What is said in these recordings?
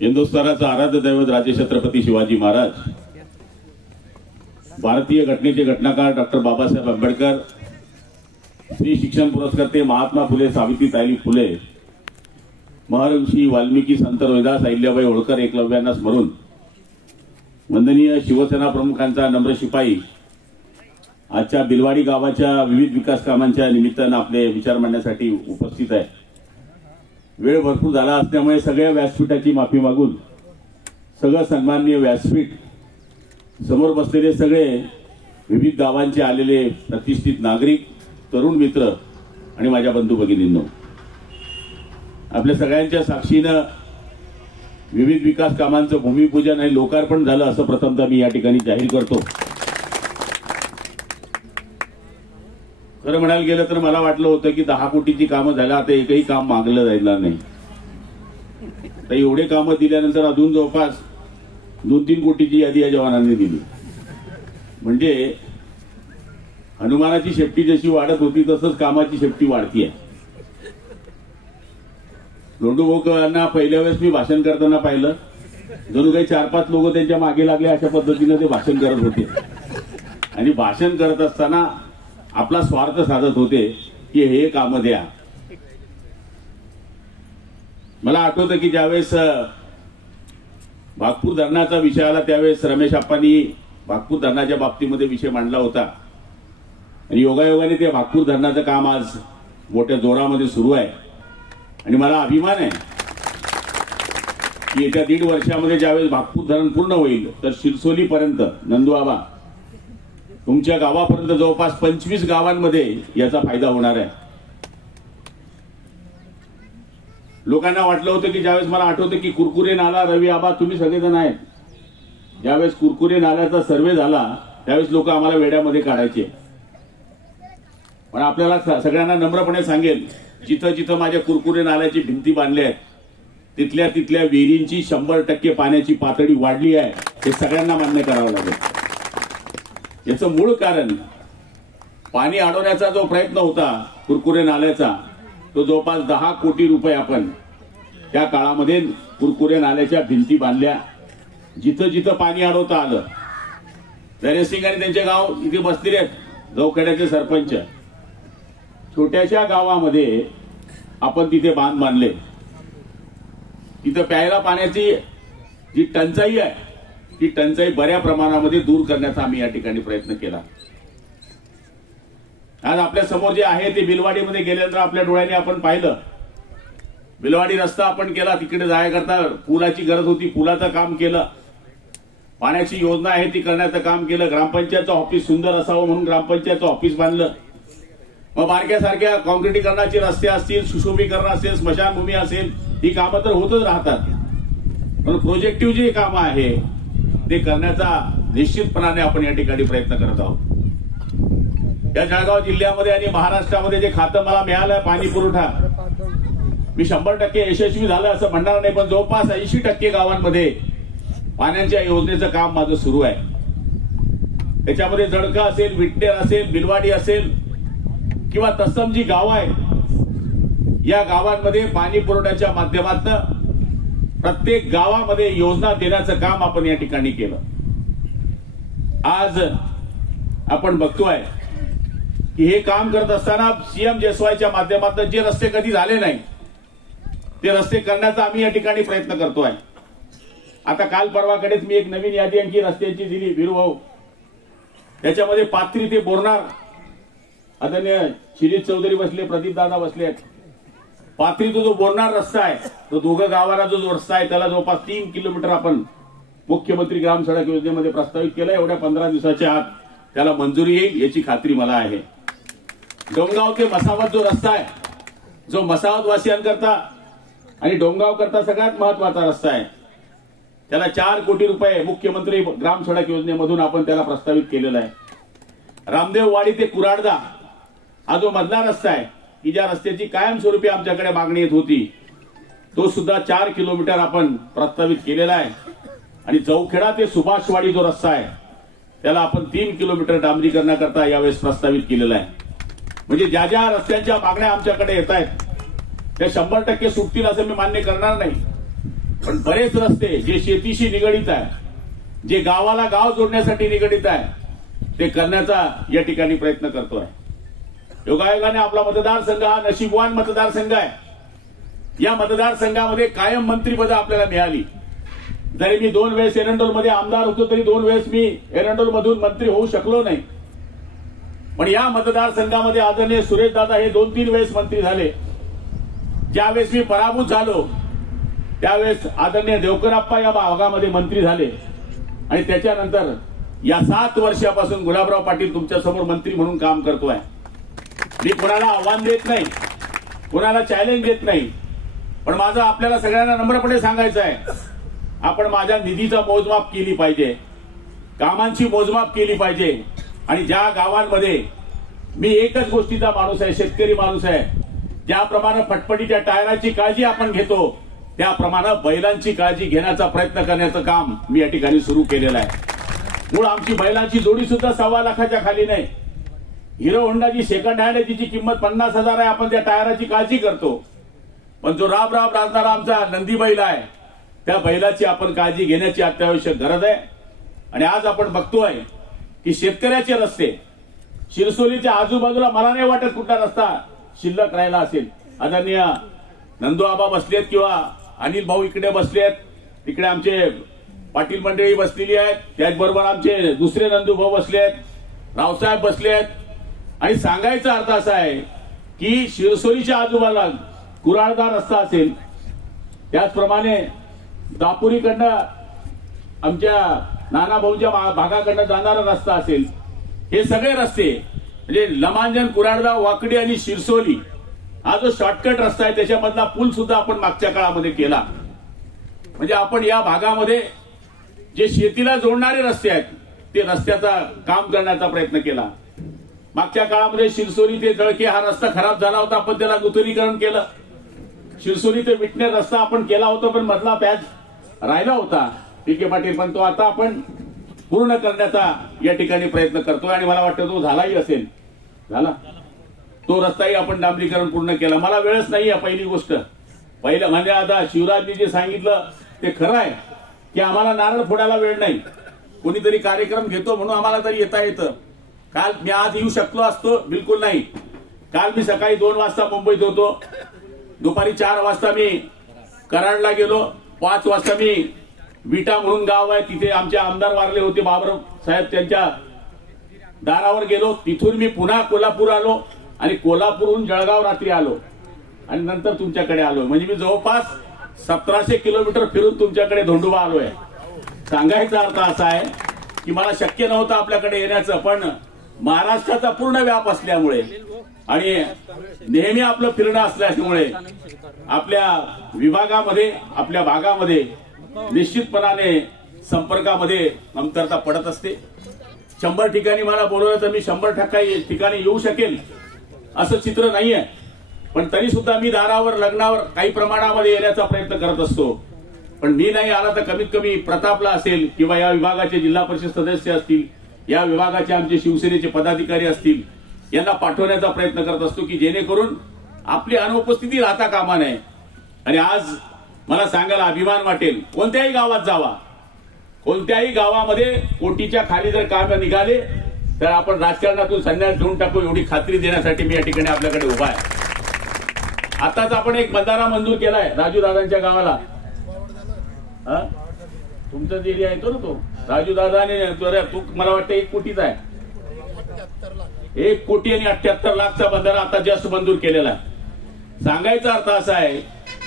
हिंदुस्थानाचा आराध्य दैवत राजे छत्रपती शिवाजी महाराज, भारतीय घटनेचे घटनाकार डॉक्टर बाबासाहेब आंबेडकर, श्री शिक्षण पुरस्कर्ते महात्मा फुले सावित्रीताई फुले, महर्षी वाल्मिकी, संत रोहिदास, अहिल्याबाई होळकर, एकलव्यांना स्मरून वंदनीय शिवसेना प्रमुखांचा नम्र शिपाई आजच्या बिलवाडी गावाच्या विविध विकास कामांच्या निमित्तानं आपले विचार मांडण्यासाठी उपस्थित आहे। वेळ भरपूर झाला असल्यामुळे सगळ्या व्यासपीठाची माफी मागून सगळं सन्माननीय व्यासपीठ, समोर बसलेले सगळे विविध गावांचे आलेले प्रतिष्ठित नागरिक, तरुण मित्र आणि माझ्या बंधू भगिनींनो, आपल्या सगळ्यांच्या साक्षीनं विविध विकास कामांचं भूमिपूजन आणि लोकार्पण झालं असं प्रथमतः मी या ठिकाणी जाहीर करतो। खरं म्हणायला गेलं तर मला वाटलं होतं की 10 कोटीची कामं झालं, आता एकही काम मागलं जायला नाही। तर एवढे कामं दिल्यानंतर अजून जवळपास 2-3 कोटीची यादी या जवानांनी दिली। म्हणजे हनुमानाची शेपटी जशी वाढत होती तसंच कामाची शेपटी वाढतीये। लोंढू भाऊंना पहिल्या वेळेस मी भाषण करताना पाहिलं, जणू काही 4-5 लोक त्यांच्या मागे लागले अशा पद्धतीने ते भाषण करत होते आणि भाषण करत असताना आपला स्वार्थ साधत होते की हे काम द्या। मला आठवतं की ज्यावेळेस भागपूर धरणाचा विषय आला त्यावेळेस रमेश आप्पांनी भागपूर धरणाच्या बाबतीमध्ये विषय मांडला होता आणि योगायोगाने ते भागपूर धरणाचं काम आज मोठ्या जोरामध्ये सुरू आहे आणि मला अभिमान आहे की येत्या 1.5 वर्षामध्ये ज्यावेळेस भागपूर धरण पूर्ण होईल तर शिरसोलीपर्यंत, नंदुआबा तुमच्या गावापर्यंत जवळपास 25 गावांमध्ये याचा फायदा होणार आहे। लोकांना वाटलं होतं की ज्यावेळेस मला आठवतं की कुरकुरे नाला, रवी आबा तुम्ही सगळेजण आहेत, ज्यावेळेस कुरकुरे नाल्याचा सर्वे झाला त्यावेळेस लोक आम्हाला वेड्यामध्ये काढायचे। पण आपल्याला सगळ्यांना नम्रपणे सांगेल, जिथं जिथं माझ्या कुरकुरे नाल्याची भिंती बांधल्या आहेत तिथल्या विहिरींची 100% पाण्याची पातळी वाढली आहे, हे सगळ्यांना मान्य करावं लागेल। याचं मूळ कारण पाणी अडवण्याचा जो प्रयत्न होता कुरकुरे नाल्याचा, तो जवळपास 10 कोटी रुपये आपण त्या काळामध्ये कुरकुरे नाल्याच्या भिंती बांधल्या। जिथं जिथं पाणी अडवता आलं, धैर्यसिंग आणि त्यांचे गाव इथे बसलेले आहेत, जवखेड्याचे सरपंच, छोट्याशा गावामध्ये आपण तिथे बांध बांधले। तिथं प्यायला पाण्याची जी टंचाई आहे ती टंचाई बऱ्या प्रमाणामध्ये दूर करण्याचा आम्ही या ठिकाणी प्रयत्न केला। आज आपल्या समोर जे आहे ते बिलवाडीमध्ये गेल्यानंतर आपल्या डोळ्यांनी आपण पाहिलं, बिलवाडी रस्ता आपण केला, तिकडे जाण्याकरता पुलाची गरज होती, पुलाचं काम केलं, पाण्याची योजना आहे ती करण्याचं काम केलं, ग्रामपंचायतचं ऑफिस सुंदर असावं म्हणून ग्रामपंचायतचं ऑफिस बांधलं, मग बारक्यासारख्या कॉन्क्रिटीकरणाचे रस्ते असतील, सुशोभीकरण असेल, स्मशानभूमी असेल, ही कामं तर होतच राहतात, पण प्रोजेक्टिव्ह जी कामं आहे ते करण्याचा निश्चितपणाने आपण या ठिकाणी प्रयत्न करत आहोत। या जळगाव जिल्ह्यामध्ये आणि महाराष्ट्रामध्ये जे खातं मला मिळालं पाणी पुरवठा, मी 100% यशस्वी झालं असं म्हणणार नाही, पण जवळपास 80% गावांमध्ये पाण्याच्या योजनेचं काम माझं सुरू आहे। त्याच्यामध्ये जळका असेल, विट्टेर असेल, बिलवाडी असेल किंवा तत्सम जी गावं आहेत, या गावांमध्ये पाणी पुरवठ्याच्या माध्यमातून प्रत्येक गावामध्ये योजना देण्याचं काम आपण या ठिकाणी केलं। आज आपण बघतोय की हे काम करत असताना सीएम जयस्वालच्या माध्यमातून जे रस्ते कधी झाले नाही ते रस्ते करण्याचा आम्ही या ठिकाणी प्रयत्न करतोय। आता काल परवाकडेच मी एक नवीन यादी आणखी रस्त्यांची दिली वीरभाऊ, त्याच्यामध्ये पाथरी ते बोरनार, आदरणीय शिरीष चौधरी बसले, प्रदीप दादा बसले आहेत, पाथरीचा जो बोरनार रस्ता आहे तो दोघं गावाला जो रस्ता आहे त्याला जवळपास 3 किलोमीटर आपण मुख्यमंत्री ग्राम सडक योजनेमध्ये प्रस्तावित केलं। एवढ्या 15 दिवसाच्या आत त्याला मंजुरी येईल याची खात्री मला आहे। डोंगगाव ते मसावत जो रस्ता आहे, जो मसावत वासियांकरता आणि डोंगगाव करता सगळ्यात महत्वाचा रस्ता आहे, त्याला 4 कोटी रुपये मुख्यमंत्री ग्राम सडक योजनेमधून आपण त्याला प्रस्तावित केलेला आहे। रामदेववाडी ते कुराडदा हा जो मधला रस्ता आहे की ज्या रस्त्याची कायमस्वरूपी आमच्याकडे मागणी येत होती, तो सुद्धा 4 किलोमीटर आपण प्रस्तावित केलेला आहे आणि जवखेडा ते सुभाषवाडी जो रस्ता आहे त्याला आपण 3 किलोमीटर डांबरीकरणाकरता यावेळेस प्रस्तावित केलेला आहे। म्हणजे ज्या ज्या रस्त्यांच्या मागण्या आमच्याकडे येत आहेत त्या 100% सुटतील असं मी मान्य करणार नाही, पण बरेच रस्ते जे शेतीशी निगडित आहे, जे गावाला गाव जोडण्यासाठी निगडित आहे, ते करण्याचा या ठिकाणी प्रयत्न करतोय. योगायोगाने आपला मतदारसंघ हा नशीबवान मतदारसंघ आहे. या मतदारसंघामध्ये कायम मंत्रिपद आपल्याला मिळाली. जरी मी 2 वेळेस एरंडोलमध्ये आमदार होतो तरी 2 वेळेस मी एरंडोलमधून मंत्री होऊ शकलो नाही. पण या मतदारसंघामध्ये आदरणीय सुरेशदादा हे 2-3 वेळेस मंत्री झाले. ज्यावेळेस मी पराभूत झालो त्यावेळेस आदरणीय देवकरप्पा या भागामध्ये मंत्री झाले. आणि त्याच्यानंतर या 7 वर्षापासून गुलाबराव पाटील तुमच्या समोर मंत्री म्हणून काम करतोय. मी कोणाला आव्हान देत नाही, कोणाला चॅलेंज देत नाही, पण माझं आपल्याला सगळ्यांना नम्रपणे सांगायचं आहे, आपण माझ्या निधीचा मोजमाप केली पाहिजे, कामांची मोजमाप केली पाहिजे. आणि ज्या गावांमध्ये मी एकच गोष्टीचा माणूस आहे, शेतकरी माणूस आहे, ज्याप्रमाणे फटफटीच्या टायराची काळजी आपण घेतो त्याप्रमाणे बैलांची काळजी घेण्याचा प्रयत्न करण्याचं काम मी या ठिकाणी सुरू केलेलं आहे. मूळ आमची बैलांची जोडी सुद्धा 1.25 लाखाच्या खाली नाही. हिरो होंडाची सेकंड हँड आहे, तिची किंमत 50,000 आहे. आपण त्या टायराची काळजी करतो, पण जो राब राब राजणारा आमचा नंदी बैल आहे त्या बैलाची आपण काळजी घेण्याची अत्यावश्यक गरज आहे. आणि आज आपण बघतोय की शेतकऱ्याचे रस्ते शिरसोलीच्या आजूबाजूला मला नाही वाटत कुठला रस्ता शिल्लक राहिला असेल. आदरणीय नंदू आबा बसलेत किंवा अनिल भाऊ इकडे बसलेत, इकडे आमचे पाटील मंडळी बसलेली आहेत, त्याचबरोबर आमचे दुसरे नंदू भाऊ बसलेत, रावसाहेब बसलेत. आणि सांगायचा अर्थ असा आहे की शिरसोलीच्या आजूबाजूला कुराळदा रस्ता असेल, त्याचप्रमाणे दापुरीकडनं आमच्या नाना भाऊंच्या भागाकडनं जाणारा रस्ता असेल, हे सगळे रस्ते म्हणजे लमांजन, कुराळदा, वाकडी आणि शिरसोली हा जो शॉर्टकट रस्ता आहे त्याच्यामधला पूल सुद्धा आपण मागच्या काळामध्ये केला. म्हणजे आपण या भागामध्ये जे शेतीला जोडणारे रस्ते आहेत ते रस्त्याचा काम करण्याचा प्रयत्न केला. मागच्या काळामध्ये शिरसोली ते जळके हा रस्ता खराब झाला होता, आपण त्याला नूतनीकरण केलं. शिरसोली ते विटनेर रस्ता आपण केला होता, पण मधला पॅच राहिला होता पीके पाटील, पण तो आता आपण पूर्ण करण्याचा या ठिकाणी प्रयत्न करतोय. आणि मला वाटतं तो झालाही असेल, झाला तो रस्ताही आपण डांबरीकरण पूर्ण केला. मला वेळच नाही आहे. पहिली गोष्ट पहिलं म्हणजे आता शिवराजनी जे सांगितलं ते खरं आहे की आम्हाला नारळ फोडायला वेळ नाही. कोणीतरी कार्यक्रम घेतो म्हणून आम्हाला तरी येता येतं. काल मी आज येऊ शकलो असतो, बिलकुल नाही. काल मी सकाळी 2 वाजता मुंबईत होतो, दुपारी 4 वाजता मी कराडला गेलो, 5 वाजता मी विटा म्हणून गाव आहे तिथे आमचे आमदार वारले होते बाबर साहेब, त्यांच्या दारावर गेलो. तिथून मी पुन्हा कोल्हापूर आलो आणि कोल्हापूरहून जळगाव रात्री आलो आणि नंतर तुमच्याकडे आलो. म्हणजे मी जवळपास 1700 किलोमीटर फिरून तुमच्याकडे धोंडुबा आलोय. सांगायचा अर्थ असा आहे की मला शक्य नव्हतं आपल्याकडे येण्याचं, पण महाराष्ट्राचा पूर्ण व्याप असल्यामुळे आणि नेहमी आपलं फिरणं असल्यामुळे आपल्या विभागामध्ये, आपल्या भागामध्ये निश्चितपणाने संपर्कामध्ये कमतरता पडत असते. 100 ठिकाणी मला बोलवलं तर मी 100 ठिकाणी येऊ शकेल असं चित्र नाहीये, पण तरी सुद्धा मी दारावर, लग्नावर काही प्रमाणामध्ये येण्याचा प्रयत्न करत असतो. पण मी नाही आला तर कमीत कमी प्रतापला असेल किंवा या विभागाचे जिल्हा परिषद सदस्य असतील, या विभागाचे आमचे शिवसेनेचे पदाधिकारी असतील, यांना पाठवण्याचा प्रयत्न करत असतो की जेणेकरून आपली अनुपस्थिती राहता कामा नये. आणि आज मला सांगायला अभिमान वाटेल, कोणत्याही गावात जावा, कोणत्याही गावामध्ये कोटीच्या खाली जर काम निघाले तर आपण राजकारणातून संन्यास घेऊन टाकू एवढी खात्री देण्यासाठी मी या ठिकाणी आपल्याकडे उभा आहे. आताच आपण एक बंधारा मंजूर केलाय राजू दादांच्या गावाला. तुमचा जो एरिया येतो ना तो राजू दादाने, तू मला वाटतं 1 कोटीचा आहे, 1 कोटी आणि 78 लाखचा बंधारा आता जस्ट मंजूर केलेला आहे. सांगायचा अर्थ असा आहे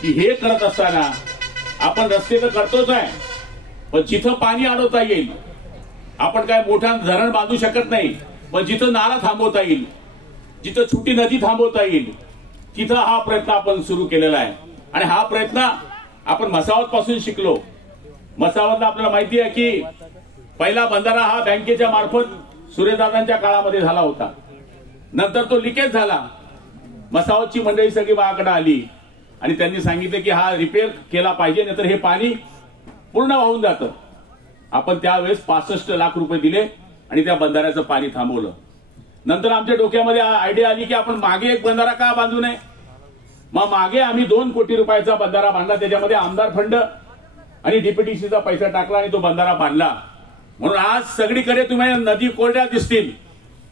की हे करत असताना आपण रस्ते तर करतोच आहे, पण जिथं पाणी अडवता येईल, आपण काय मोठा धरण बांधू शकत नाही, पण जिथं नाला थांबवता येईल, जिथं छोटी नदी थांबवता येईल, तिथं हा प्रयत्न आपण सुरू केलेला आहे. आणि हा प्रयत्न आपण मसावत पासून शिकलो. मसावतला आपल्याला माहिती आहे की पहिला बंधारा हा बँकेच्या मार्फत सूर्यदादांच्या काळामध्ये झाला होता. नंतर तो लिकेज झाला. मसावतची मंडळी सगळी माझ्याकडे आली आणि त्यांनी सांगितलं की हा रिपेअर केला पाहिजे, नाहीतर हे पाणी पूर्ण वाहून जातं. आपण त्यावेळेस 65 लाख रुपये दिले आणि त्या बंधाऱ्याचं पाणी थांबवलं. नंतर आमच्या डोक्यामध्ये आयडिया आली की आपण मागे एक बंधारा का बांधू नये. मग मागे आम्ही 2 कोटी रुपयाचा बंधारा बांधला. त्याच्यामध्ये आमदार फंड आणि डीपीटीसीचा पैसा टाकला आणि तो बंधारा बांधला. म्हणून आज सगळीकडे तुम्हाला नदी कोरड्या दिसतील,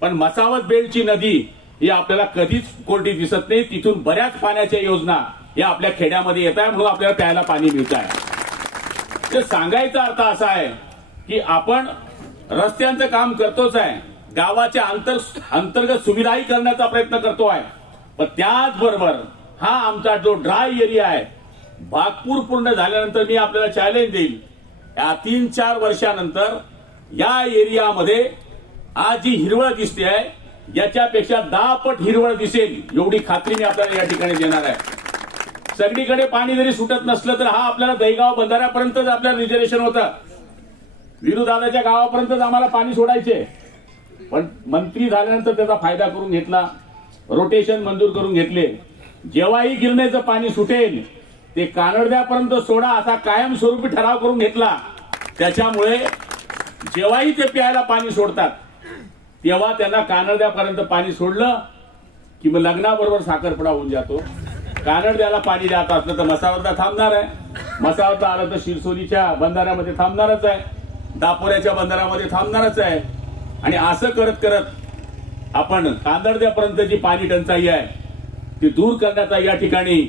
पण मसावत बेल्टची नदी ही आपल्याला कधीच कोरडी दिसत नाही. तिथून बऱ्याच पाण्याच्या योजना या आपल्या खेड्यामध्ये येत आहे, म्हणून आपल्याला प्यायला पाणी मिळत आहे. ते सांगायचा अर्थ असा आहे की आपण रस्त्यांचं काम करतोच आहे, गावाच्या अंतर्गत सुविधाही करण्याचा प्रयत्न करतो आहे, पण त्याचबरोबर हा आमचा जो ड्राय एरिया आहे, भागपूर पूर्ण झाल्यानंतर मी आपल्याला चॅलेंज देईल, या 3-4 वर्षानंतर या एरियामध्ये आज जी हिरवळ दिसते आहे याच्यापेक्षा 10 पट हिरवळ दिसेल, एवढी खात्री मी आपल्याला या ठिकाणी देणार आहे. सगळीकडे पाणी जरी सुटत नसलं तर हा आपल्याला दहीगाव बंधाऱ्यापर्यंतच आपल्याला रिझर्वेशन होतं. विरुदादाच्या गावापर्यंतच आम्हाला पाणी सोडायचे, पण मंत्री झाल्यानंतर त्याचा फायदा करून घेतला, रोटेशन मंजूर करून घेतले. जेव्हाही गिरणेचं पाणी सुटेल ते कानडद्यापर्यंत सोडा असा कायमस्वरूपी ठराव करून घेतला. त्याच्यामुळे जेव्हाही ते प्यायला पाणी सोडतात तेव्हा त्यांना कानडद्यापर्यंत पाणी सोडलं की मग लग्नाबरोबर साखरपुडा होऊन जातो. कानडद्याला पाणी द्यायचं असलं तर मसावरला थांबणार आहे, मसावरला आलं तर शिरसोलीच्या बंधाऱ्यामध्ये थांबणारच आहे, दापोऱ्याच्या बंधाऱ्यामध्ये थांबणारच आहे. आणि असं करत करत आपण कानडद्यापर्यंत जी पाणी टंचाई आहे ती दूर करण्याचा या ठिकाणी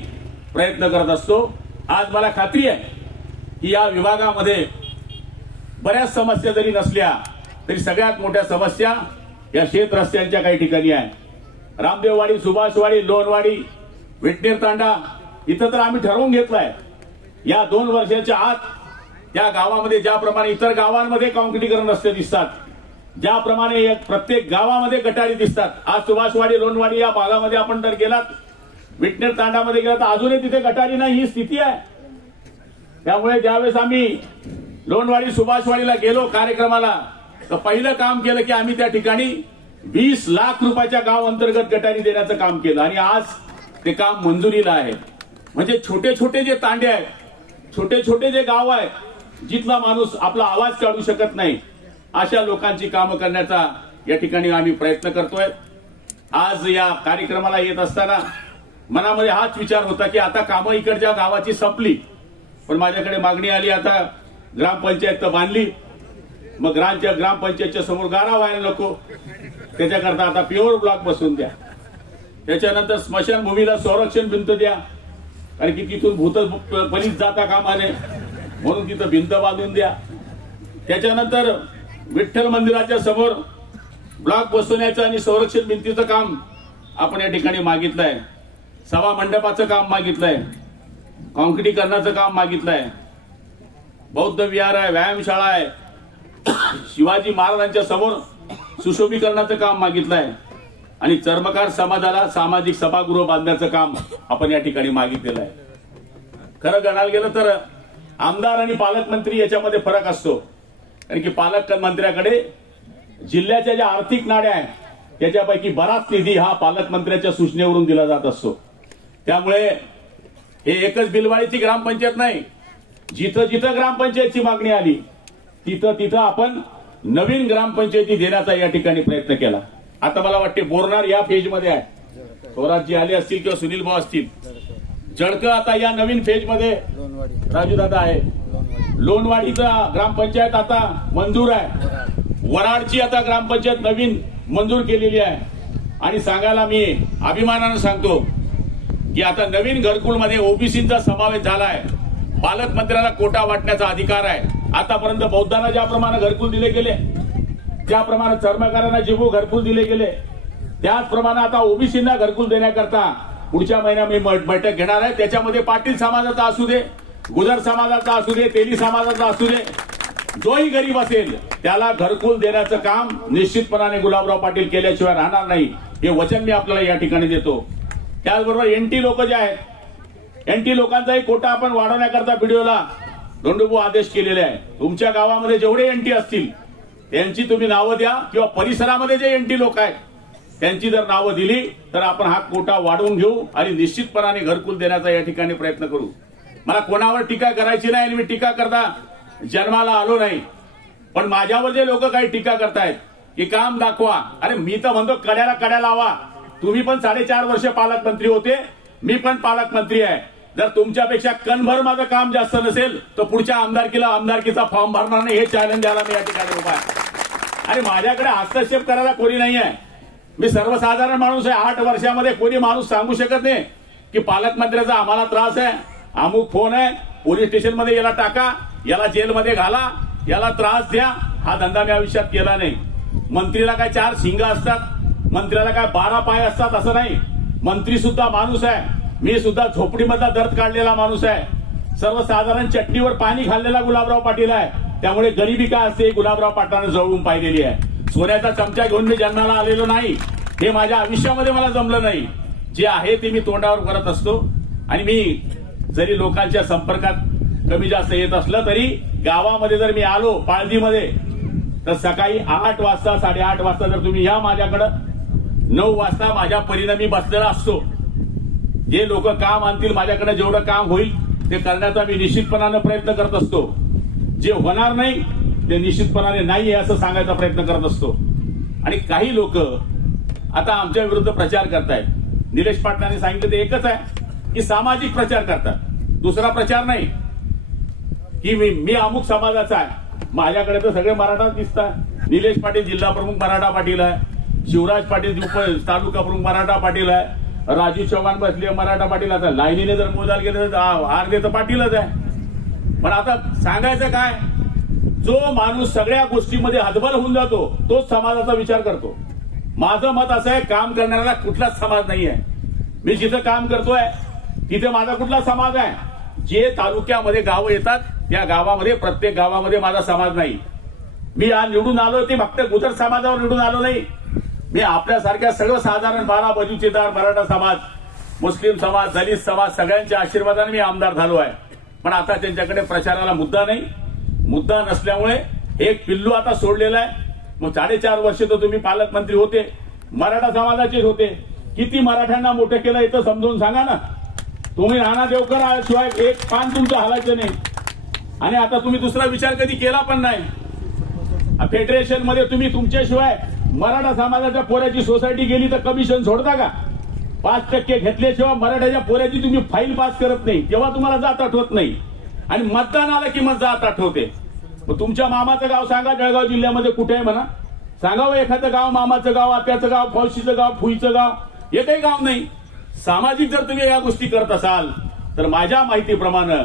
प्रयत्न करत असतो. आज मला खात्री आहे की या विभागामध्ये बऱ्याच समस्या जरी नसल्या तरी सगळ्यात मोठ्या समस्या या शेत रस्त्यांच्या काही ठिकाणी आहे. रामदेववाडी, सुभाषवाडी, लोणवाडी, विटनेर तांडा इथं तर आम्ही ठरवून घेतलंय या 2 वर्षाच्या आत त्या गावामध्ये ज्याप्रमाणे इतर गावांमध्ये काँक्रिटीकरण रस्ते दिसतात, ज्याप्रमाणे प्रत्येक गावामध्ये गटारी दिसतात, आज सुभाषवाडी, लोणवाडी या भागामध्ये आपण जर गेलात, विटनेर तांडामध्ये गेलात तर अजूनही तिथे गटारी नाही, ही स्थिती आहे. त्यामुळे ज्यावेळेस आम्ही लोणवाडी, सुभाषवाडीला गेलो कार्यक्रमाला तर पहिलं काम केलं की आम्ही त्या ठिकाणी 20 लाख रुपयाच्या गाव अंतर्गत गटारी देण्याचं काम केलं आणि आज ते काम मंजुरीला आहे. म्हणजे छोटे छोटे जे तांडे आहेत, छोटे छोटे जे गाव आहेत, जिथला माणूस आपला आवाज काढू शकत नाही, अशा लोकांची कामं करण्याचा या ठिकाणी आम्ही प्रयत्न करतोय. आज या कार्यक्रमाला येत असताना मनामध्ये हाच विचार होता की आता कामं इकडच्या गावाची संपली, पण माझ्याकडे मागणी आली आता ग्रामपंचायत तर बांधली, मग ग्रामपंचायतच्या समोर गारा व्हायला नको, त्याच्याकरता आता प्युअर ब्लॉक बसवून द्या. त्याच्यानंतर स्मशानभूमीला संरक्षण भिंत द्या, कारण की तिथून भूत पलीत जाता कामा नये म्हणून तिथं भिंत बांधून द्या. त्याच्यानंतर विठ्ठल मंदिराच्या समोर ब्लॉक बसवण्याचं आणि संरक्षण भिंतीचं काम आपण या ठिकाणी मागितलंय. सभा मंडपाचं काम मागितलंय, काँक्रिटीकरणाचं काम मागितलंय, बौद्ध विहार आहे, व्यायामशाळा आहे, शिवाजी महाराजांच्या समोर सुशोभीकरणाचं काम मागितलंय आणि चर्मकार समाजाला सामाजिक सभागृह बांधण्याचं काम आपण या ठिकाणी मागितलेलं आहे. खरं गणायला गेलं तर आमदार आणि पालकमंत्री याच्यामध्ये फरक असतो, कारण की पालकमंत्र्याकडे जिल्ह्याच्या ज्या आर्थिक नाड्या आहेत त्याच्यापैकी बराच निधी हा पालकमंत्र्याच्या सूचनेवरून दिला जात असतो. त्यामुळे हे एकच बिलवाडीची ग्रामपंचायत नाही, जिथं जिथं ग्रामपंचायतची मागणी आली तिथं तिथं आपण नवीन ग्रामपंचायती देण्याचा या ठिकाणी प्रयत्न केला. आता मला वाटते बोरनार या फेजमध्ये आहे, थोरातजी आले असतील किंवा सुनील भाऊ असतील, जळकं आता या नवीन फेजमध्ये राजूदादा आहे, लोणवाडीचा ग्रामपंचायत आता मंजूर आहे, वराडची आता ग्रामपंचायत नवीन मंजूर केलेली आहे. आणि सांगायला मी अभिमानानं सांगतो की आता नवीन घरकुलमध्ये ओबीसीचा समावेश झाला आहे. पालकमंत्र्याला कोटा वाटण्याचा अधिकार आहे. आतापर्यंत बौद्धांना ज्याप्रमाणे घरकुल दिले गेले, ज्याप्रमाणे चर्मकारांना जिबू घरकुल दिले गेले, त्याचप्रमाणे आता ओबीसींना घरकुल देण्याकरता पुढच्या महिन्यात मी बैठक घेणार आहे. त्याच्यामध्ये पाटील समाजाचा असू दे, गुजर समाजाचा असू दे, तेली समाजाचा असू दे, जोही गरीब असेल त्याला घरकुल देण्याचं काम निश्चितपणाने गुलाबराव पाटील केल्याशिवाय राहणार नाही, हे वचन मी आपल्याला या ठिकाणी देतो. त्याचबरोबर एनटी लोक जे आहेत, एनटी लोकांचाही कोटा आपण वाढवण्याकरता व्हिडिओला धोंडूभाऊ आदेश केलेले आहे. तुमच्या गावामध्ये जेवढे एनटी असतील त्यांची तुम्ही नावं द्या, किंवा परिसरामध्ये जे एनटी लोक आहेत त्यांची जर नावं दिली तर आपण हा कोटा वाढवून घेऊ आणि निश्चितपणाने घरकुल देण्याचा या ठिकाणी प्रयत्न करू. मला कोणावर टीका करायची नाही आणि मी टीका करता जन्माला आलो नाही, पण माझ्यावर जे लोक काही टीका करतायत की काम दाखवा, अरे मी तर म्हणतो कड्याला कड्या लावा. तुम्ही पण 4.5 वर्ष पालकमंत्री होते, मी पण पालकमंत्री आहे. जर तुमच्यापेक्षा कणभर माझं काम जास्त नसेल तर पुढच्या आमदारकीचा फॉर्म भरणार नाही, हे चॅलेंज द्यायला मी या ठिकाणी उभा आहे. आणि माझ्याकडे हस्तक्षेप करायला कोणी नाही आहे. मी सर्वसाधारण माणूस आहे. 8 वर्षामध्ये कोणी माणूस सांगू शकत नाही की पालकमंत्र्याचा आम्हाला त्रास आहे, अमुक फोन आहे, पोलीस स्टेशनमध्ये याला टाका, याला जेलमध्ये घाला, याला त्रास द्या. हा धंदा मी आयुष्यात केला नाही. मंत्रीला काय 4 शिंग असतात, मंत्र्याला काय 12 पाय असतात असं नाही. मंत्री सुद्धा माणूस आहे. मी सुद्धा झोपडीमधला दर्द काढलेला माणूस आहे. सर्वसाधारण चटणीवर पाणी खाल्लेला गुलाबराव पाटील आहे. त्यामुळे गरिबी काय असते गुलाबराव पाटलांना जवळून पाहिलेली आहे. सोन्याचा चमचा घेऊन मी जन्माला आलेलो नाही. हे माझ्या आयुष्यामध्ये मला जमलं नाही. जे आहे ते मी तोंडावर करत असतो. आणि मी जरी लोकांच्या संपर्कात कमी जास्त येत असलं तरी गावामध्ये जर मी आलो पाळजीमध्ये तर सकाळी 8 वाजता 8:30 वाजता जर तुम्ही या माझ्याकडं 9 वाजता माझ्या परीने मी बसलेला असतो. जे लोक काम आणतील माझ्याकडे जेवढं काम होईल ते करण्याचा मी निश्चितपणाने प्रयत्न करत असतो. जे होणार नाही ते निश्चितपणाने नाही असं सांगायचा प्रयत्न करत असतो. आणि काही लोक आता आमच्या विरुद्ध प्रचार करतायत. निलेश पाटलांनी सांगितलं ते एकच आहे की सामाजिक प्रचार करतात, दुसरा प्रचार नाही. की मी अमुक समाजाचा आहे. माझ्याकडे तर सगळे मराठाच दिसतात. निलेश पाटील जिल्हा प्रमुख मराठा पाटील आहे, शिवराज पाटील तालुका प्रमुख मराठा पाटील आहे, राजू चव्हाण बसले मराठा पाटील. आता लाईनीने जर मोजायला गेलं तर अर्धे तर पाटीलच आहे. पण आता सांगायचं काय, जो माणूस सगळ्या गोष्टीमध्ये हतबल होऊन जातो तोच समाजाचा विचार करतो. माझं मत असं आहे, काम करणाऱ्याला कुठलाच समाज नाही आहे. मी जिथं काम करतोय तिथे माझा कुठला समाज आहे. जे तालुक्यामध्ये गावं येतात त्या गावामध्ये प्रत्येक गावामध्ये माझा समाज नाही. मी आज निवडून आलो ते फक्त गुजर समाजावर निवडून आलो नाही. मी आपल्यासारख्या सर्वसाधारण 12 बलुचीदार मराठा समाज, मुस्लिम समाज, दलित समाज सगळ्यांच्या आशीर्वादाने मी आमदार झालो आहे. पण आता त्यांच्याकडे प्रचाराला मुद्दा नाही. मुद्दा नसल्यामुळे एक पिल्लू आता सोडलेला आहे. मग 4.5 वर्ष तर तुम्ही पालकमंत्री होते, मराठा समाजाचेच होते. किती मराठ्यांना मोठं केलं इथं समजून सांगा ना. तुम्ही नाना देवकर शिवाय एक पान तुमचं हलायचं नाही. आणि आता तुम्ही दुसरा विचार कधी केला पण नाही. फेडरेशन मध्ये तुम्ही तुमच्याशिवाय मराठा समाजाच्या पोऱ्याची सोसायटी गेली तर कमिशन सोडता का? 5% घेतल्याशिवाय मराठाच्या पोऱ्याची तुम्ही फाईल पास करत नाही, तेव्हा तुम्हाला जात आठवत नाही. आणि मतदान आलं की मग जात आठवते. तुमच्या मामाचं गाव सांगा जळगाव जिल्ह्यामध्ये कुठे आहे म्हणा. सांगावं एखादं गाव, मामाचं गाव, आत्याचं गाव, फौशीचं गाव, फुईचं गाव, एकही गाव नाही. सामाजिक जर तुम्ही या गोष्टी करत असाल तर माझ्या माहितीप्रमाणे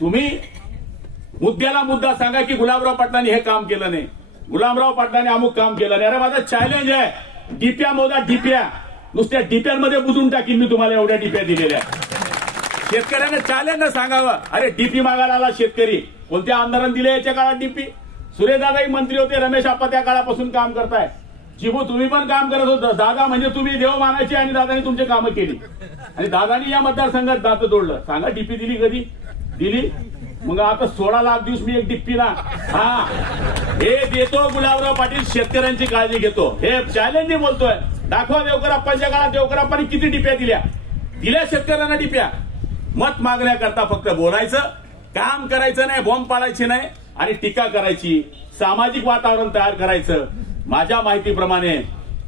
तुम्ही मुद्द्याला मुद्दा सांगा की गुलाबराव पाटलांनी हे काम केलं नाही, गुलाबराव पाटलांनी अमुक काम केलं नाही. अरे माझा चॅलेंज आहे, डिप्या मोजा डिप्या. नुसत्या डिप्यांमध्ये बुजून टाकीन मी तुम्हाला एवढ्या डिप्या दिलेल्या. शेतकऱ्यांना चॅलेंज सांगावं. अरे डीपी मागायला आला शेतकरी. कोणत्या आमदारांनी दिले याच्या काळात डीपी? सुरेशदादाही मंत्री होते, रमेश आप्पा त्या काळापासून काम करताय. चिबू तुम्ही पण काम करत होता. दादा म्हणजे तुम्ही देव मानायचे आणि दादानी तुमची कामं केली. आणि दादानी या मतदारसंघात दात तोडलं. सांगा डीपी दिली कधी? दिली. मग आता 16 लाख दिवस मी एक डिप्पीला हा हे देतो. गुलाबराव पाटील शेतकऱ्यांची काळजी घेतो. हे चॅलेंज बोलतोय. दाखवा देवकराप्पांच्या काळात देवकराप्पांनी किती डिप्या दिल्या शेतकऱ्यांना डिप्या. मत मागण्याकरता फक्त बोलायचं, काम करायचं नाही, बॉम्ब पाडायचे नाही आणि टीका करायची, सामाजिक वातावरण तयार करायचं. माझ्या माहितीप्रमाणे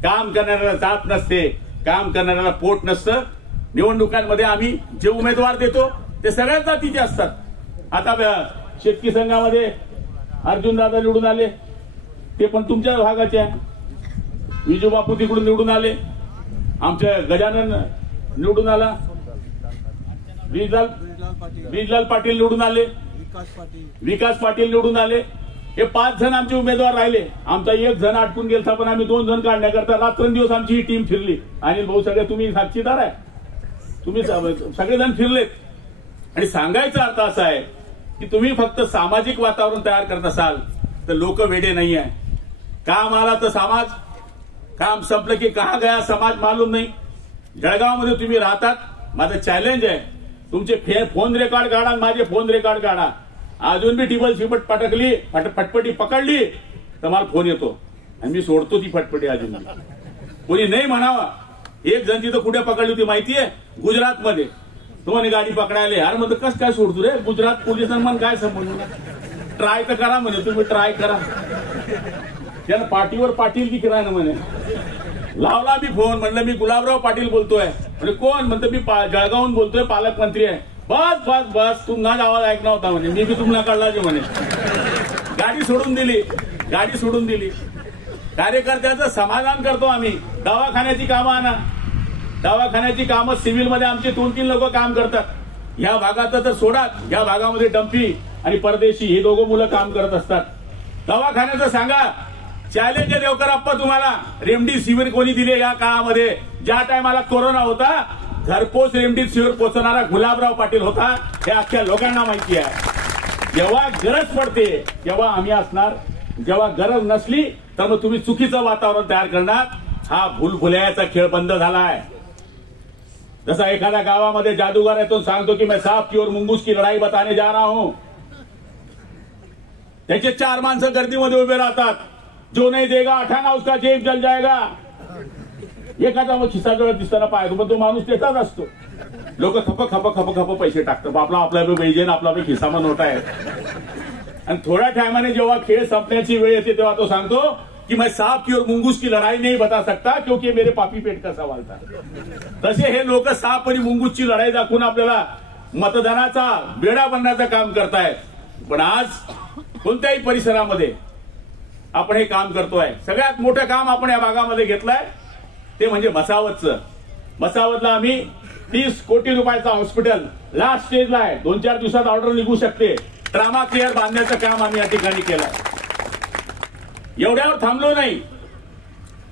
काम करणाऱ्याला जात नसते, काम करणाऱ्याला पोट नसतं. निवडणुकांमध्ये आम्ही जे उमेदवार देतो ते सगळ्याच जातीचे असतात. आता शेतकी संघामध्ये अर्जुनदादा निवडून आले, ते पण तुमच्या भागाचे आहे. विजू बापू तिकडून निवडून आले, आमच्या गजानन निवडून आला, ब्रिजलाल पाटील निवडून आले, विकास पाटील निवडून आले. हे 5 जण आमचे उमेदवार राहिले. आमचा 1 जण अटकून गेला, पण आम्ही 2 जण काढण्याकरता रात्रंदिवस आमची ही टीम फिरली. आणि भाऊ सगळे तुम्ही साक्षीदार आहे, तुम्ही सगळेजण फिरलेत. आणि सांगायचा अर्थ असा आहे की तुम्ही फक्त सामाजिक वातावरण तयार करत असाल तर लोक वेडे नाही आहे. काम आला तर समाज, काम संपलं की कहा गया समाज मालूम नाही. जळगावमध्ये तुम्ही राहतात. माझं चॅलेंज आहे, तुमचे फोन रेकॉर्ड काढा, माझे फोन रेकॉर्ड काढा. अजून बी टिबल शिपट पटकली, फटपटी पकडली तर मला फोन येतो आणि मी सोडतो ती फटपटी. अजून कोणी नाही म्हणावा. एक जण तिथं कुठे पकडली होती माहितीये? गुजरातमध्ये. तो म्हणे गाडी पकडायला. यार म्हणतो कस काय सोडतो रे, गुजरात पोलिसांना काय संबंध? ट्राय तर करा म्हणे, तुम्ही ट्राय करा. त्यानं पाठीवर पाटील की किराय ना म्हणे. लावला मी फोन, म्हणलं मी गुलाबराव पाटील बोलतोय. म्हणजे कोण? म्हणतो मी जळगावहून बोलतोय, पालकमंत्री आहे. बस बस बस तुमचा आवाज ऐकला होता म्हणे, मी बी तुम्हाला कळला जे म्हणे. गाडी सोडून दिली. कार्यकर्त्याचं समाधान करतो आम्ही. दवाखान्याची कामं आणा. दवाखान्याची कामं सिव्हिलमध्ये आमचे 2-3 लोक काम करतात. या भागात तर सोडात, या भागामध्ये डंपी आणि परदेशी हे दोघं मुलं काम करत असतात. दवाखान्याचं सांगा. चॅलेंज आहे देवकर आप्पा तुम्हाला. रेमडेसिवीर कोणी दिले या काळामध्ये? ज्या टायमाला कोरोना होता घरपोच रेमडेसिवीर पोचवणारा गुलाबराव पाटील होता. हे अख्ख्या लोकांना माहिती आहे. जेव्हा गरज पडते तेव्हा आम्ही असणार, जेव्हा गरज नसली तर मग तुम्ही चुकीचं वातावरण तयार करणार. हा भूलभुलैयाचा खेळ बंद झालाय. जसा एखाद्या गावामध्ये जादूगर येतो, सांगतो की मैं सांप की और मुंगूस की लढाई बताने जा रहा हूं. त्याचे 4 माणसं गर्दीमध्ये उभे राहतात. जो नहीं देगा अठाना उसका जेब जल जाएगा. एखादा मग खिसा जवळ दिसताना पाहतो, पण तो माणूस त्याचाच असतो. लोक खप पैसे टाकतात. आपला पाहिजे ना, आपला खिसामा नोटा आहे. आणि थोड्या टायमाने जेव्हा खेळ संपण्याची वेळ येते तेव्हा तो सांगतो कि मैं सांप की और मुंगूस की लड़ाई नहीं बता सकता क्योंकि मेरे पापी पेट का सवाल था. तसे हे लोक साप आणि मुंगूसची लढाई दाखवून आपल्याला मतदानाचा बेडा बनण्याचं काम करतायत. पण आज कोणत्याही परिसरामध्ये आपण हे काम करतोय. सगळ्यात मोठं काम आपण या भागामध्ये घेतलंय ते म्हणजे मसावतचं. मसावतला आम्ही 30 कोटी रुपयाचा हॉस्पिटल लास्ट स्टेजला आहे. 2-4 दिवसात ऑर्डर निघू शकते. ट्रामा केअर बांधण्याचं काम आम्ही या ठिकाणी केलंय. एवढ्यावर थांबलो नाही.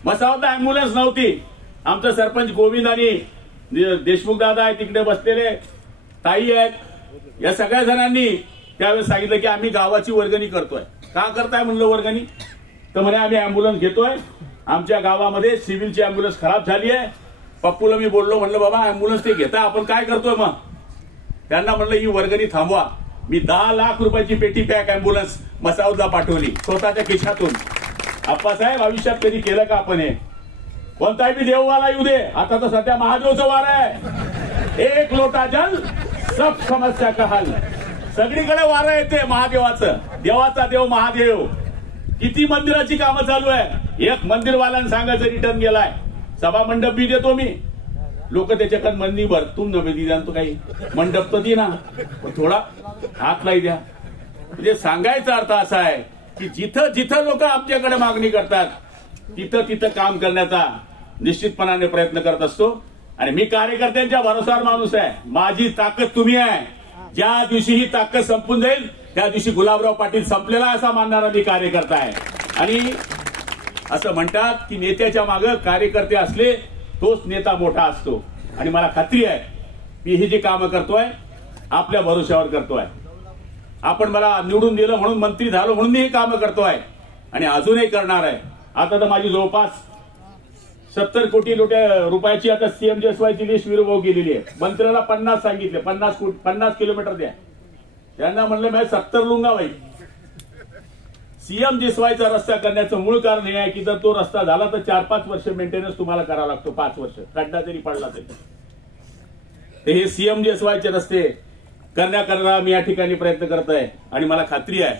मसावतला अँब्युलन्स नव्हती. आमचा सरपंच गोविंद आणि देशमुख दादा आहे तिकडे बसलेले, ताई आहेत, या सगळ्या जणांनी त्यावेळेस सांगितलं की आम्ही गावाची वर्गणी करतोय. का करताय म्हणलं वर्गणी? तर म्हणे आम्ही अँब्युलन्स घेतोय. आमच्या गावामध्ये सिव्हिलची अँब्युलन्स खराब झाली आहे. पप्पूला मी बोललो, म्हणलं बाबा अँब्युलन्स ते घेता, आपण काय करतोय मग? त्यांना म्हणलं ही वर्गणी थांबवा. मी 10 लाख रुपयाची पेटी पॅक अँब्युलन्स मसावतला पाठवली स्वतःच्या खिशातून. आप्पासाहेब आयुष्यात कधी केलं का आपण हे? कोणताही बी देववाला येऊ दे. आता तर सध्या महादेवचं वार आहे. एक लोटा जल सब समस्या का हल. सगळीकडे वारं येते महादेवाचं. देवाचा देव महादेव. किती मंदिराची कामं चालू आहे. एक मंदिरवाल्यानं सांगायचं रिटर्न गेलाय. सभा मंडप बी देतो मी. लोक त्याच्याकडे मंदी भर तुम नव्हे दी जाणतो काही मंडप तर दी ना, पण थोडा हात लाई द्या. म्हणजे सांगायचा अर्थ असा आहे की जिथं जिथं लोक आमच्याकडे मागणी करतात तिथं काम करण्याचा निश्चितपणाने प्रयत्न करत असतो. आणि मी कार्यकर्त्यांच्या भरोसावर माणूस आहे. माझी ताकद तुम्ही आहे. ज्या दिवशी ही ताकद संपून जाईल त्या दिवशी गुलाबराव पाटील संपलेला असा मानणारा मी कार्यकर्ता आहे. आणि असं म्हणतात की नेत्याच्या मागे कार्यकर्ते असले तोच नेता मोठा असतो. आणि मला खात्री आहे की ही जी कामं करतोय आपल्या भरोश्यावर करतोय. आपण मला निवडून दिलं म्हणून मंत्री झालो म्हणून मी ही कामं करतोय आणि अजूनही करणार आहे. आता तर माझी जवळपास 70 कोटी रुपयाची आता CMJSYची लिस्ट विरोध केलेली आहे. मंत्र्याला 50 सांगितले. 50 किलोमीटर द्या. त्यांना म्हणलं मी 70 लूंगा भाई. CMJSYचा रस्ता करण्याचं मूळ कारण हे आहे की जर तो रस्ता झाला तर 4-5 वर्ष मेंटेनन्स तुम्हाला करावा लागतो. 5 वर्ष खड्डा तरी पडला तरी. ते हे CMJSYचे रस्ते करण्याकरता मी या ठिकाणी प्रयत्न करत आहे. आणि मला खात्री आहे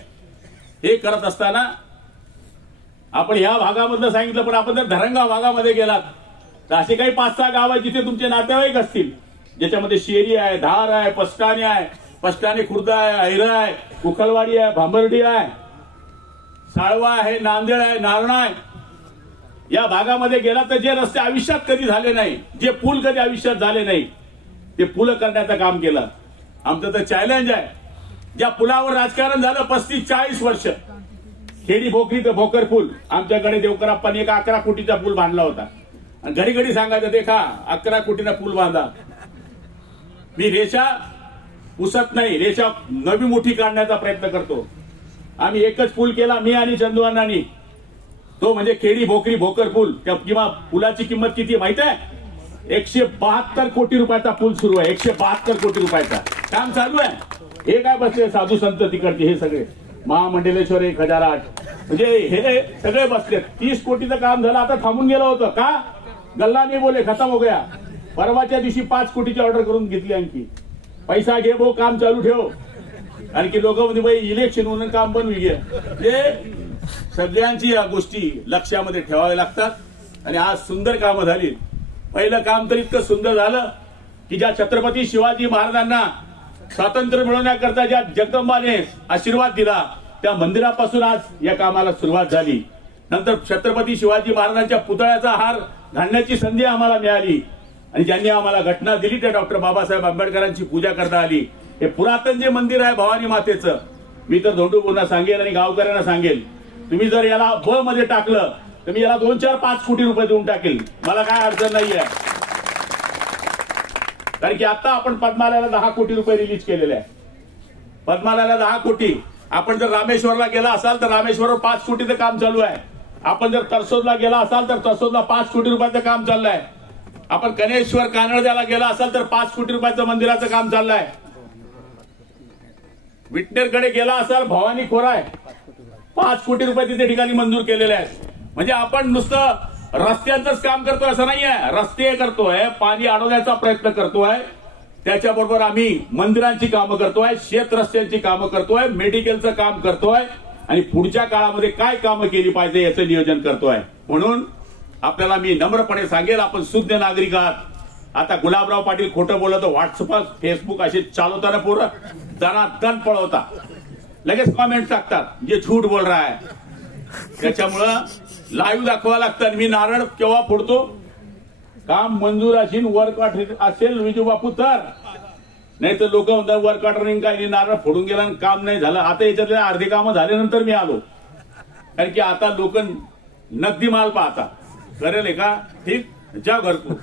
हे करत असताना आपण या भागामधलं सांगितलं, पण आपण जर धरणगाव भागामध्ये गेलात तर असे काही 5-6 गाव आहेत जिथे तुमचे नातेवाईक असतील, ज्याच्यामध्ये शेरी आहे, धार आहे, पष्टाणे आहे, पष्टाणे खुर्द आहे, ऐरा आहे, कुखलवाडी आहे, भांबर्डी आहे, साळवा आहे, नांदेड आहे, नारणा आहे. या भागामध्ये गेला तर जे रस्ते आयुष्यात कधी झाले नाही, जे पूल कधी आयुष्यात झाले नाही, ते पूल करण्याचं काम केलं. आमचं तर चॅलेंज आहे. ज्या पुलावर राजकारण झालं 35-40 वर्ष, खेडी भोकरी तर भोकर पूल, आमच्याकडे देवकराप्पांनी एक 11 कोटीचा पूल बांधला होता. आणि घडी घडी सांगायचं देखा 11 कोटीचा पूल बांधा. मी रेषा पुसत नाही, रेषा नवी मोठी काढण्याचा प्रयत्न करतो. आम्ही एकच पूल केला मी आणि चंदू अण्णांनी, तो म्हणजे खेडी भोकरी भोकर पूल. किंवा पुलाची किंमत किती माहित आहे? 172 कोटी रुपयाचा पूल सुरू आहे. 172 कोटी रुपयाचा काम चालू आहे. हे काय बसले साधू संत तिकडचे, हे सगळे महामंडलेश्वर 1008 म्हणजे हे सगळे बसले. 30 कोटीचं काम झालं, आता थांबून गेलं होतं का? गल्ला नाही बोले, खतम हो गया. परवाच्या दिवशी 5 कोटीची ऑर्डर करून घेतली. आणखी पैसा घे भाऊ, काम चालू ठेव. आणखी लोक म्हणजे बाई इलेक्शन म्हणून काम पण होईल. म्हणजे सगळ्यांची या गोष्टी लक्षामध्ये ठेवाव्या लागतात. आणि आज सुंदर कामं झाली. पहिलं काम तर इतकं सुंदर झालं की ज्या छत्रपती शिवाजी महाराजांना स्वातंत्र्य मिळवण्याकरता ज्या जगदंबाने आशीर्वाद दिला त्या मंदिरापासून आज या कामाला सुरुवात झाली. नंतर छत्रपती शिवाजी महाराजांच्या पुतळ्याचा हार घालण्याची संधी आम्हाला मिळाली आणि ज्यांनी आम्हाला घटना दिली त्या डॉक्टर बाबासाहेब आंबेडकरांची पूजा करता आली. हे पुरातन जे मंदिर आहे भवानी मातेचं, मी तर धोंडूपूरना सांगेल आणि गावकऱ्यांना सांगेल, तुम्ही जर याला ब मध्ये टाकलं तर मी याला 2, 4, 5 कोटी रुपये देऊन टाकेल, मला काय अडचण नाहीये. कारण की आता आपण पद्मालयाला 10 कोटी रुपये रिलीज केलेले आहे. पद्मालयाला 10 कोटी. आपण जर रामेश्वरला गेला असाल तर रामेश्वरवर 5 कोटीचं काम चालू आहे. आपण जर तरसोदला गेला असाल तर तरसोदला 5 कोटी रुपयाचं काम चाललंय. आपण कनेश्वर कानडद्याला गेला असाल तर 5 कोटी रुपयाचं मंदिराचं काम चाललंय. विटनेरकडे गेला असाल भवानी खोराय 5 कोटी रुपये तिथे ठिकाणी मंजूर केलेले आहेत. म्हणजे आपण नुसतं रस्त्यांचंच काम करतोय असं नाहीये, रस्ते करतोय, पाणी अडवण्याचा प्रयत्न करतोय, त्याच्याबरोबर आम्ही मंदिरांची कामं करतोय, शेत रस्त्यांची कामं करतोय, मेडिकलचं काम करतोय आणि पुढच्या काळामध्ये काय कामं केली पाहिजे याचं नियोजन करतोय. म्हणून आपल्याला मी नम्रपणे सांगेल, आपण शुद्ध नागरिक आहात. आता गुलाबराव पाटील खोटं बोलत व्हॉट्सअप फेसबुक असे चालवताना पोरं दणादण पळवता, लगेच कॉमेंट टाकतात जे झूठ बोल रहा है. त्याच्यामुळं लाईव्ह दाखवा लागतं. मी नारळ केव्हा फोडतो, काम मंजूर असेल वर्क ऑर्डर असेल विजू बापू तर, नाही तर लोक म्हणतात वर्क ऑर्डर काय नारळ फोडून गेला आणि काम नाही झालं. आता याच्यातले अर्धे कामं झाल्यानंतर मी आलो, कारण की आता लोक नगदी माल पाहता करेल का ठीक जा घरपूर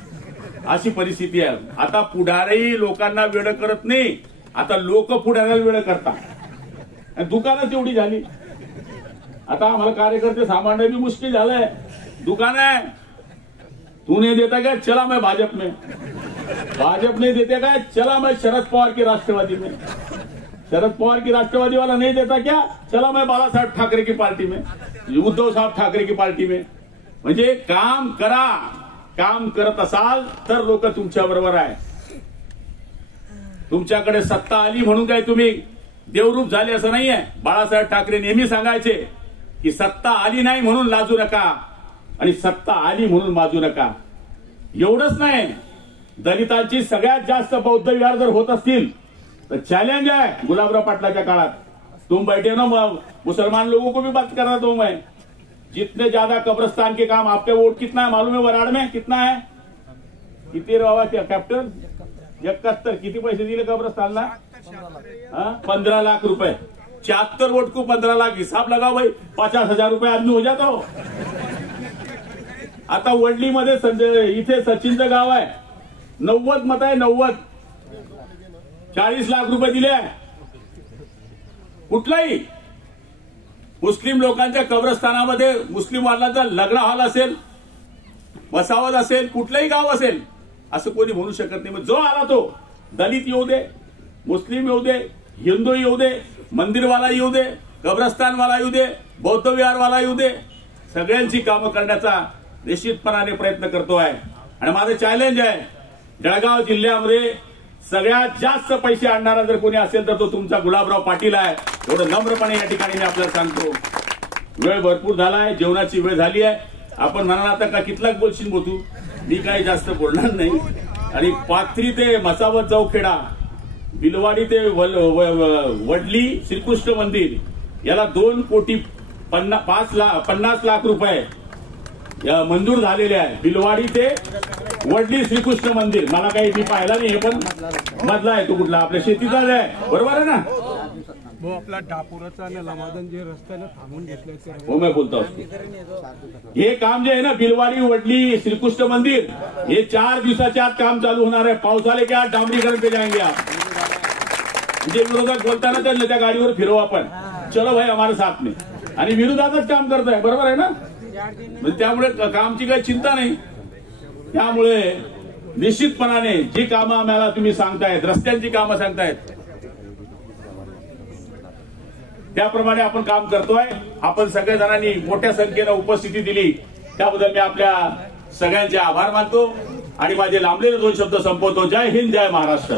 अशी परिस्थिती आहे. आता पुढारी लोकांना वेळ करत नाही, आता लोक पुढाऱ्याला वेळ करतात. दुकानच एवढी झाली, आता आम्हाला कार्यकर्ते सांभाळणं भी मुश्किल झालंय. दुकान है, तू नहीं देता क्या, चला मैं भाजप में, भाजप नहीं देते क्या, चला मैं शरद पवार की राष्ट्रवादी में, शरद पवार की राष्ट्रवादी वाला नहीं देता क्या, चला मैं बाला साहेब ठाकरे की पार्टी में, उद्धव साहेब ठाकरे की पार्टी में. म्हणजे काम करा, काम करत असाल तर लोक तुमच्या बरोबर आहे. तुमच्याकडे सत्ता आली म्हणून काय तुम्ही देवरूप झाले असं नाहीये. बाळासाहेब ठाकरे नेहमी सांगायचे की सत्ता आली नाही म्हणून लाजू नका आणि सत्ता आली म्हणून माजू नका. एवढंच नाही, दलितांची सगळ्यात जास्त बौद्ध विहार जर होत असतील तर चॅलेंज आहे गुलाबराव पाटलाच्या काळात. तुम बैठे ना मुसलमान लोगों को भी बात कर रहा हूं मैं. जितने ज्यादा कब्रिस्तान के काम, आपके वोट कितना है मालूम है वराड में कितना है, किती बाबा कॅप्टन 71 किती पैसे दिले कब्रिस्तानला, 15 लाख रुपए. 74 वोट को 15 लाख, हिसाब लगाओ भाई, 50,000 रुपये आदमी हो जाता हो. आता वडलीमध्ये इथे सचिनचं गाव आहे, 90 मत आहे, 90 40 लाख रुपये दिले. कुठलाही मुस्लिम लोकांच्या कब्रस्थानामध्ये मुस्लिम वादलाचा लग्न हॉल असेल, वसावत असेल, कुठलंही गाव असेल, असं कोणी म्हणू शकत नाही. जो आला तो दलित येऊ दे, मुस्लिम येऊ दे, हिंदू येऊ दे, मंदिरवाला येऊ दे, कब्रस्तानवाला येऊ दे, बौद्ध विहारवाला येऊ दे, सगळ्यांची कामं करण्याचा निश्चितपणाने प्रयत्न करतोय. आणि माझं चॅलेंज आहे, जळगाव जिल्ह्यामध्ये सगळ्यात जास्त पैसे आणणारा जर कोणी असेल तर तो तुमचा गुलाबराव पाटील आहे. एवढं नम्रपणे या ठिकाणी मी आपल्याला सांगतो. वेळ भरपूर झालाय, जेवणाची वेळ झाली आहे. आपण म्हणाल आता का कितलाक बोलशील बोतू, मी काही जास्त बोलणार नाही. आणि पाथरी ते मसावत चौखेडा, बिलवाडी ते वडली श्रीकृष्ण मंदिर याला 2 कोटी 50 लाख रुपये मंजूर झालेले आहे. बिलवाडी ते वडली श्रीकृष्ण मंदिर, मला काही मी पाहिला नाही, हे पण मधला आहे, तो कुठला आपल्या शेतीचा आहे, बरोबर आहे ना. आपला डापुराचा आणि लमादन जे रस्त्याला थांबून घेतले हो मैं बोलता हूँ. हे काम जे आहे ना बिलवाडी वडली श्रीकृष्ण मंदिर, हे 4 दिवसाच्या आत काम चालू होणार आहे. पाऊस आले की आज डांबरीकरण पे जाएंगे आप. म्हणजे विरोधात बोलताना त्यांना त्या गाडीवर फिरवा आपण, चलो भाई हमारे साथ में, आणि विरोधातच काम करताय, बरोबर आहे ना. त्यामुळे कामची काही चिंता नाही. त्यामुळे निश्चितपणाने जी कामं आम्हाला तुम्ही सांगतायत, रस्त्यांची कामं सांगतायत, त्याप्रमाणे आपण काम करतोय. आपण सगळ्या जणांनी मोठ्या संख्येनं उपस्थिती दिली त्याबद्दल मी आपल्या सगळ्यांचे आभार मानतो आणि माझे लांबलेले 2 शब्द संपवतो. जय हिंद, जय महाराष्ट्र.